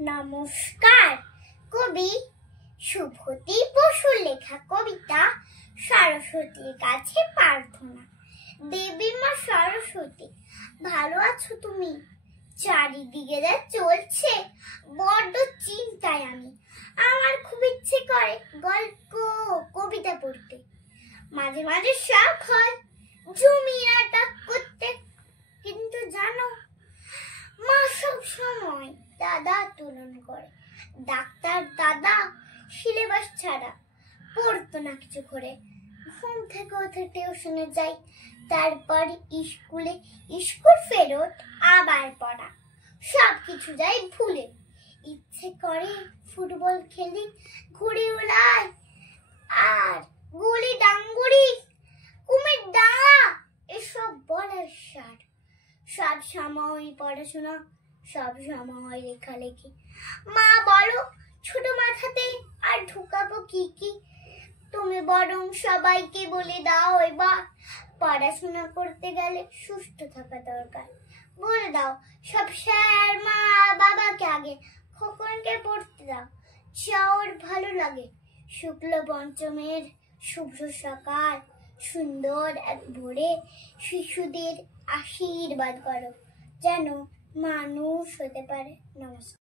নমস্কার। কবি সুভতী বসুর লেখা কবিতা সরস্বতীর কাছে প্রার্থনা। দেবী মা সরস্বতী, ভালো আছো তুমি? চারিদিকে যা চলছে, বড্ড চিন্তায় আমি। আমার খুব ইচ্ছে করে গল্প কবিতা পড়তে, মাঝে মাঝে শখ হয় জমি নাটক করতে, কিন্তু জানো মা সব সময় দাদা তুলন করে। ডাক্তার দাদা সিলেবাস ছাড়া পড়তো না কিছু করে। ঘুম থেকে উঠে টিউশনে যাই, তারপর স্কুল ফেরত আবার পড়া, সব কিছু যাই ভুলে। ইচ্ছে করে ফুটবল খেলি, ঘুড়ি উড়াই, আর গুলি ডাঙ্গুরি কুমির ডাঙা এসব বলার সার। সব সময় পড়াশোনা, সব সময় লেখালেখি। মা বলো ছোট মাথাতে আর ঢুকাবো কি? তুমি বরং সবাইকে বলে দাও এবার পড়াশোনা করতে গেলে সুস্থ থাকা দরকার। বলে দাও সব স্যার মা বাবাকে আগে খোকনকে পড়তে দাও, যা ওর ভালো লাগে। শুক্ল পঞ্চমের শুভ্র সকাল, সুন্দর এক ভোরে শিশুদের আশীর্বাদ করো, যেন মানুষ হতে পারে। নমস্কার।